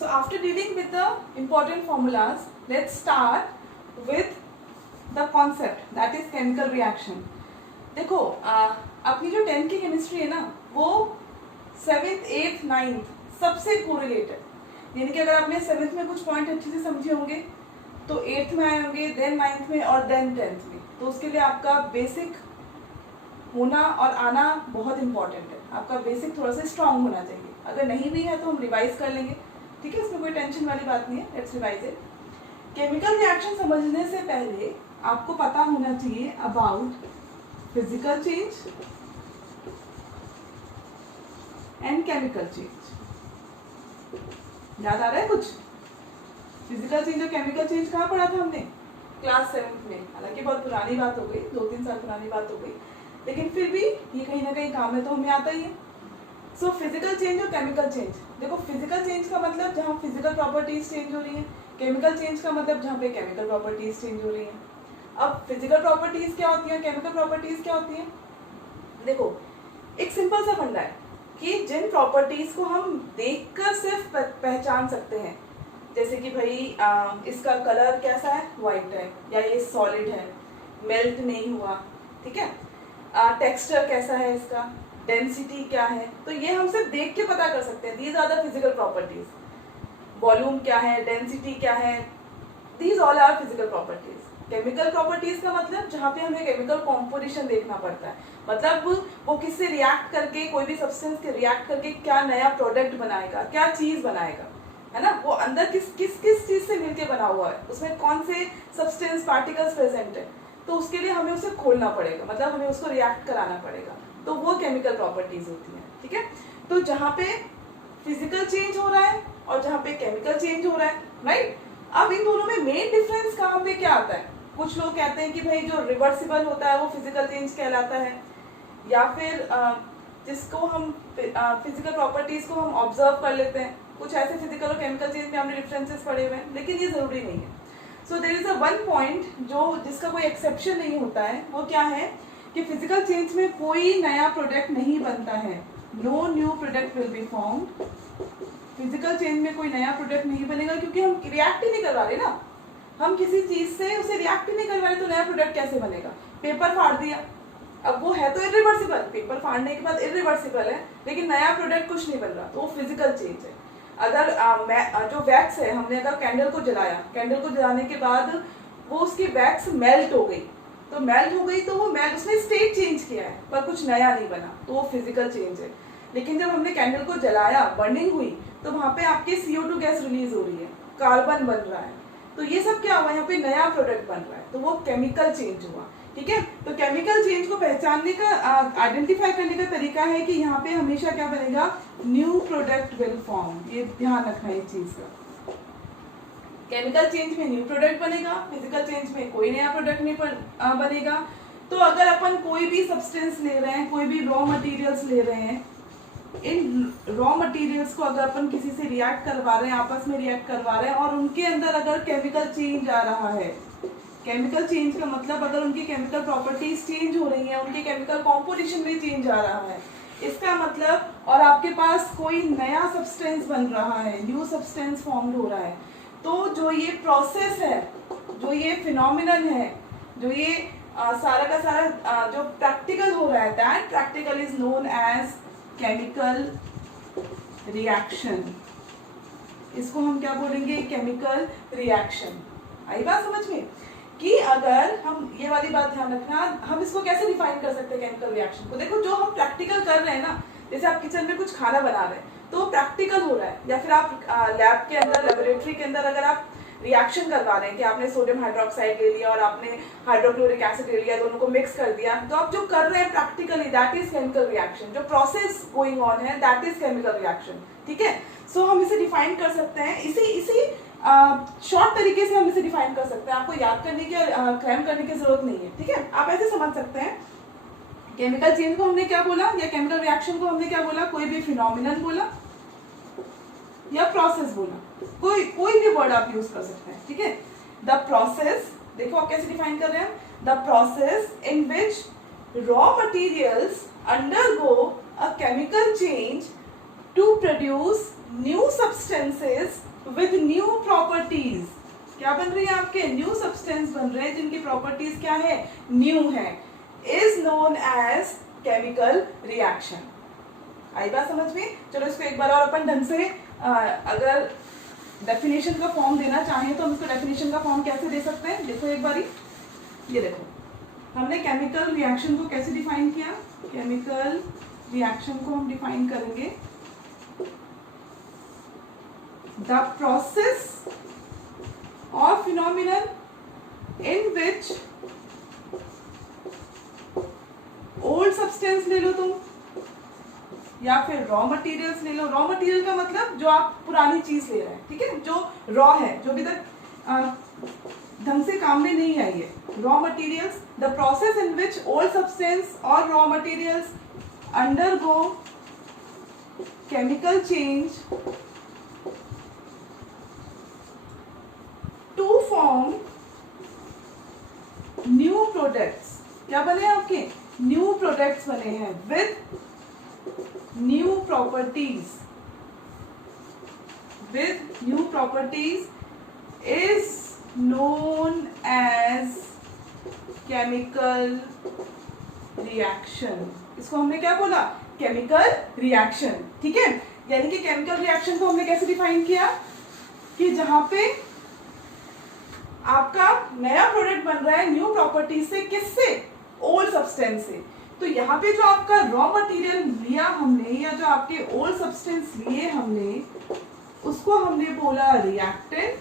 So after dealing with the important formulas, let's start with the concept that is chemical reaction. देखो अपनी जो 10th की chemistry है ना वो 7th, 8th, 9th सबसे कोरिलेटेड, यानी कि अगर आपने 7th में कुछ पॉइंट अच्छे से समझे होंगे तो 8th में आए होंगे, देन 9th में और देन 10th में। तो उसके लिए आपका बेसिक होना और आना बहुत इंपॉर्टेंट है। आपका बेसिक थोड़ा सा स्ट्रांग होना चाहिए। अगर नहीं भी है तो हम रिवाइज कर लेंगे, ठीक है, इसमें कोई टेंशन वाली बात नहीं है। Let's revise it. Chemical reaction समझने से पहले आपको पता होना चाहिए about physical change and chemical change. याद आ रहा है कुछ? फिजिकल चेंज और केमिकल चेंज कहाँ पढ़ा था हमने? क्लास 7th में। हालांकि बहुत पुरानी बात हो गई, 2-3 साल पुरानी बात हो गई, लेकिन फिर भी ये कहीं ना कहीं काम है तो हमें आता ही है। सो फिजिकल चेंज और केमिकल चेंज। देखो फिजिकल चेंज का मतलब जहाँ फिजिकल प्रॉपर्टीज चेंज हो रही है, केमिकल चेंज का मतलब जहाँ पे केमिकल प्रॉपर्टीज चेंज हो रही है। अब फिजिकल प्रॉपर्टीज क्या होती है, केमिकल प्रॉपर्टीज क्या होती है? देखो एक सिंपल सा फंडा है कि जिन प्रॉपर्टीज को हम देखकर सिर्फ पहचान सकते हैं, जैसे कि भाई इसका कलर कैसा है, वाइट है, या ये सॉलिड है, मेल्ट नहीं हुआ, ठीक है, टेक्सचर कैसा है इसका, डेंसिटी क्या है, तो ये हम सिर्फ देख के पता कर सकते हैं। These are the physical properties. Volume क्या है, डेंसिटी क्या है, these all are physical properties. Chemical properties का मतलब जहाँ पे हमें केमिकल कॉम्पोजिशन देखना पड़ता है, मतलब वो किससे रिएक्ट करके, कोई भी सब्सटेंस के रिएक्ट करके क्या नया प्रोडक्ट बनाएगा, क्या चीज बनाएगा, है ना, वो अंदर किस चीज से मिलके बना हुआ है, उसमें कौन से सब्सटेंस पार्टिकल्स प्रेजेंट है, तो उसके लिए हमें उसे खोलना पड़ेगा, मतलब हमें उसको रिएक्ट कराना पड़ेगा, तो वो केमिकल प्रॉपर्टीज होती है, ठीक है। तो जहाँ पे फिजिकल चेंज हो रहा है और जहाँ पे केमिकल चेंज हो रहा है, राइट। अब इन दोनों में मेन डिफरेंस कहाँ पे क्या आता है? कुछ लोग कहते हैं कि भाई जो रिवर्सिबल होता है वो फिजिकल चेंज कहलाता है, या फिर जिसको हम फिजिकल प्रॉपर्टीज को हम ऑब्जर्व कर लेते हैं। कुछ ऐसे फिजिकल और केमिकल चेंज में हमने डिफरेंसेस पढ़े हुए हैं, लेकिन ये जरूरी नहीं है। So there is a one point जो जिसका कोई एक्सेप्शन नहीं होता है, वो क्या है कि फिजिकल चेंज में कोई नया प्रोडक्ट नहीं बनता है। No new product will be formed. Physical change में कोई नया प्रोडक्ट नहीं बनेगा, क्योंकि हम रिएक्ट ही नहीं करवा रहे ना, हम किसी चीज से उसे रिएक्ट ही नहीं करवा रहे, तो नया प्रोडक्ट कैसे बनेगा? पेपर फाड़ दिया, अब वो है तो इरिवर्सिबल, पेपर फाड़ने के बाद इरिवर्सिबल है, लेकिन नया प्रोडक्ट कुछ नहीं बन रहा, तो वो फिजिकल चेंज है। अगर जो वैक्स है, हमने अगर कैंडल को जलाया, कैंडल को जलाने के बाद वो उसकी वैक्स मेल्ट हो गई, तो मेल्ट हो गई तो वो उसने स्टेट चेंज किया है, पर कुछ नया नहीं बना, तो वो फिजिकल चेंज है। लेकिन जब हमने कैंडल को जलाया, बर्निंग हुई, तो वहां पे आपकी CO2 गैस रिलीज हो रही है, कार्बन बन रहा है, तो ये सब क्या हुआ, यहाँ पे नया प्रोडक्ट बन रहा है, तो वो केमिकल चेंज हुआ, ठीक है। तो केमिकल चेंज को पहचानने का, आइडेंटिफाई करने का तरीका है कि यहाँ पे हमेशा क्या बनेगा, न्यू प्रोडक्ट विल फॉर्म। ये ध्यान रखना है इस चीज का। केमिकल चेंज में न्यू प्रोडक्ट बनेगा, फिजिकल चेंज में कोई नया प्रोडक्ट नहीं बनेगा। तो अगर अपन कोई भी सब्सटेंस ले रहे हैं, कोई भी रॉ मटेरियल्स ले रहे हैं, इन रॉ मटेरियल्स को अगर अपन किसी से रिएक्ट करवा रहे हैं, आपस में रिएक्ट करवा रहे हैं, और उनके अंदर अगर केमिकल चेंज आ रहा है, केमिकल चेंज का मतलब अगर उनकी केमिकल प्रॉपर्टीज चेंज हो रही हैं, उनकी केमिकल कॉम्पोजिशन में चेंज आ रहा है, इसका मतलब, और आपके पास कोई नया सब्सटेंस बन रहा है, न्यू सब्सटेंस फॉर्म हो रहा है, तो जो ये प्रोसेस है, जो ये फिनोमिनन है, जो ये सारा का सारा जो प्रैक्टिकल हो रहा है, that practical is known as chemical reaction. इसको हम क्या बोलेंगे, केमिकल रिएक्शन। आई बात समझ में? कि अगर हम, ये वाली बात ध्यान रखना, हम इसको कैसे डिफाइन कर सकते हैं केमिकल रिएक्शन को? देखो जो हम प्रैक्टिकल कर रहे हैं ना, जैसे आप किचन में कुछ खाना बना रहे हैं, तो प्रैक्टिकल हो रहा है, या फिर आप लैब के अंदर, लेबोरेटरी के अंदर अगर आप रिएक्शन करवा रहे हैं कि आपने सोडियम हाइड्रोक्साइड ले लिया और आपने हाइड्रोक्लोरिक एसिड ले लिया, दोनों को मिक्स कर दिया, तो आप जो कर रहे हैं practically, that is chemical reaction. जो प्रोसेस गोइंग ऑन है, दैट इज केमिकल रिएक्शन, ठीक है। सो हम इसे डिफाइन कर सकते हैं, इसी शॉर्ट तरीके से हम इसे डिफाइन कर सकते हैं। आपको याद करने की और क्रैम करने की जरूरत नहीं है, ठीक है। आप ऐसे समझ सकते हैं, केमिकल चेंज को हमने क्या बोला, या केमिकल रिएक्शन को हमने क्या बोला, कोई भी फिनोमिनन बोला या प्रोसेस बोला, कोई भी वर्ड आप यूज कर सकते हैं, ठीक है। द प्रोसेस, देखो आप कैसे डिफाइन कर रहे हैं, the process in which raw materials undergo a chemical change to produce new substances with new properties, क्या बन रही है आपके, न्यू सब्सटेंस बन रहे हैं जिनकी प्रॉपर्टीज क्या है, न्यू है, is known as chemical reaction. आई बात समझ में? चलो इसको एक बार और अपन ढंग से अगर डेफिनेशन का फॉर्म देना चाहें तो हम इसको डेफिनेशन का फॉर्म कैसे दे सकते हैं, देखो एक बारी, ये देखो हमने केमिकल रिएक्शन को कैसे डिफाइन किया, केमिकल रिएक्शन को हम डिफाइन करेंगे, द प्रोसेस और phenomenon in which old substance ले लो तुम या फिर रॉ मटेरियल्स ले लो। रॉ मटेरियल का मतलब जो आप पुरानी चीज ले रहे हैं, ठीक है, जो रॉ है, जो अभी तक ढंग से काम में नहीं आई है, raw materials, the process in which old substance और raw materials undergo chemical change to form new products. क्या बने आपके, न्यू प्रोडक्ट्स बने हैं with new properties, with new properties is known as chemical reaction. इसको हमने क्या बोला, केमिकल रिएक्शन, ठीक है। यानी कि केमिकल रिएक्शन को हमने कैसे डिफाइन किया कि जहां पे आपका नया प्रोडक्ट बन रहा है न्यू प्रॉपर्टी से, किससे, ओल्ड सब्सटेंस से। तो यहाँ पे जो आपका रॉ मटेरियल लिया हमने या जो आपके ओल्ड सब्सटेंस लिए हमने, उसको हमने बोला रिएक्टेंट,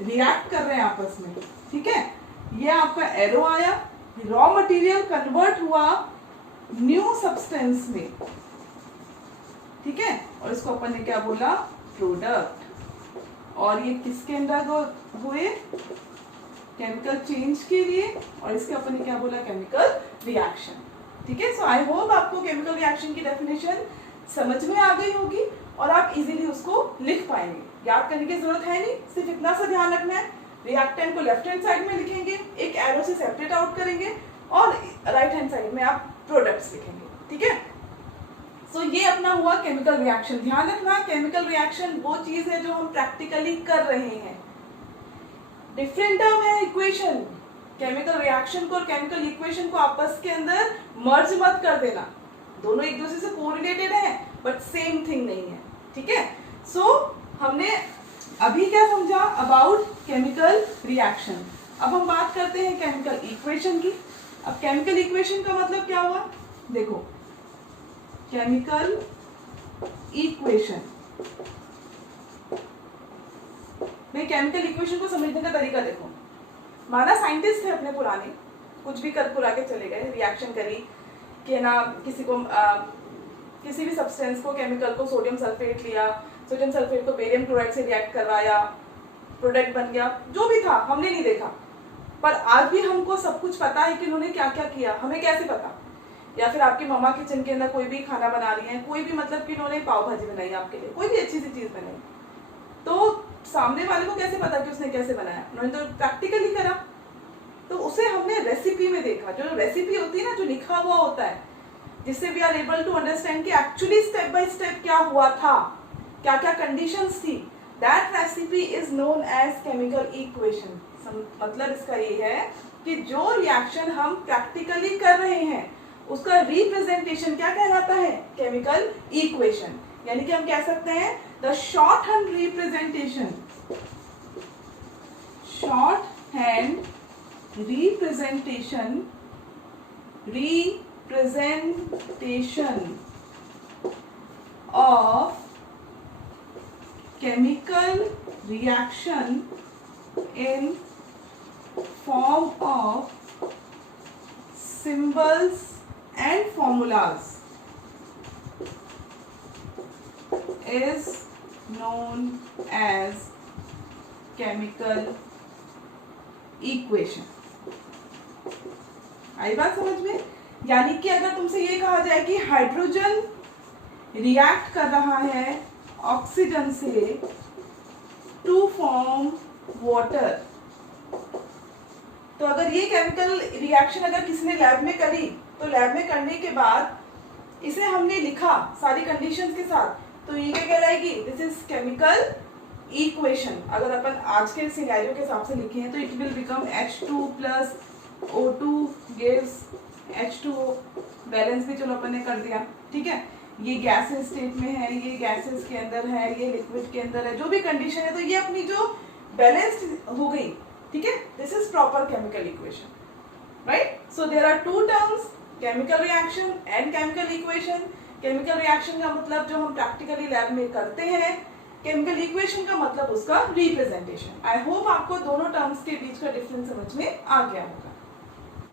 रिएक्ट कर रहे हैं आपस में, ठीक है। ये आपका एरो आया, रॉ मटेरियल कन्वर्ट हुआ न्यू सब्सटेंस में, ठीक है, और इसको अपन ने क्या बोला, प्रोडक्ट। और ये किसके अंदर हुए, केमिकल चेंज के लिए, और इसके अपन ने क्या बोला, केमिकल रिएक्शन, ठीक है। सो आई होप आपको केमिकल रिएक्शन की डेफिनेशन समझ में आ गई होगी और आप इजीली उसको लिख पाएंगे। याद करने की जरूरत है नहीं, सिर्फ इतना सा ध्यान रखना है, रिएक्टेंट को लेफ्ट हैंड साइड में लिखेंगे, एक एरो से सेपरेट आउट करेंगे, और राइट हैंड साइड में आप प्रोडक्ट्स लिखेंगे, ठीक है। सो ये अपना हुआ केमिकल रिएक्शन। ध्यान रखना, केमिकल रिएक्शन वो चीज है जो हम प्रैक्टिकली कर रहे हैं। डिफरेंट टर्म है इक्वेशन, केमिकल रिएक्शन को और केमिकल इक्वेशन को आपस के अंदर मर्ज मत कर देना, दोनों एक दूसरे से कोरिलेटेड है बट सेम थिंग नहीं है, ठीक है। सो हमने अभी क्या समझा अबाउट केमिकल रिएक्शन। अब हम बात करते हैं केमिकल इक्वेशन की। अब केमिकल इक्वेशन का मतलब क्या हुआ, देखो केमिकल इक्वेशन में, केमिकल इक्वेशन को समझने का तरीका देखो। माना साइंटिस्ट थे अपने पुराने, कुछ भी कर पुरा के चले गए, रिएक्शन करी कि ना किसी को किसी भी सब्सटेंस को, केमिकल को, सोडियम सल्फेट लिया, सोडियम सल्फेट को बेरियम क्लोराइड से रिएक्ट करवाया, प्रोडक्ट बन गया, जो भी था हमने नहीं देखा, पर आज भी हमको सब कुछ पता है कि उन्होंने क्या क्या किया। हमें कैसे पता, या फिर आपकी मम्मा किचन के अंदर कोई भी खाना बना रही है, कोई भी मतलब कि उन्होंने पाव भाजी बनाई आपके लिए, कोई भी अच्छी सी चीज बनाई, तो सामने वाले को कैसे पता कि उसने कैसे बनाया, उन्होंने तो प्रैक्टिकली करा। तो उसे हमने रेसिपी में देखा, जो रेसिपी होती है ना, जो लिखा हुआ होता है, जिससे we are able to understand कि एक्चुअली स्टेप बाय स्टेप क्या हुआ था, क्या क्या कंडीशंस थी, that recipe is known as chemical equation. मतलब इसका ये है कि जो रिएक्शन हम प्रैक्टिकली कर रहे हैं उसका रिप्रेजेंटेशन क्या कहलाता है, केमिकल इक्वेशन। यानी कि हम कह सकते हैं the short hand representation, short hand representation of chemical reaction in form of symbols and formulas is known as chemical equation। आई बात समझ में? यानी कि अगर तुमसे ये कहा जाए कि हाइड्रोजन रिएक्ट कर रहा है ऑक्सीजन से टू फॉर्म वाटर, तो अगर ये केमिकल रिएक्शन अगर किसी ने लैब में करी, तो लैब में करने के बाद इसे हमने लिखा सारी कंडीशंस के साथ, तो ये क्या कहलाएगी, दिस इज केमिकल इक्वेशन। अगर अपन आज के सिनेरियो के हिसाब से लिखे हैं तो it will become H2 plus O2 gives H2O। Balance भी चलो अपन ने कर दिया, ठीक है। ये गैसेस स्टेट में है, ये गैसेस के अंदर है, ये लिक्विड के अंदर है, जो भी कंडीशन है, तो ये अपनी जो बैलेंस्ड हो गई, ठीक है। This is proper chemical equation, right. So there are two terms, chemical reaction and chemical equation. Chemical reaction का मतलब जो हम प्रैक्टिकली लैब में करते हैं, केमिकल इक्वेशन का मतलब उसका रिप्रेजेंटेशन। आई होप आपको दोनों टर्म्स के बीच का डिफरेंस समझ में आ गया होगा।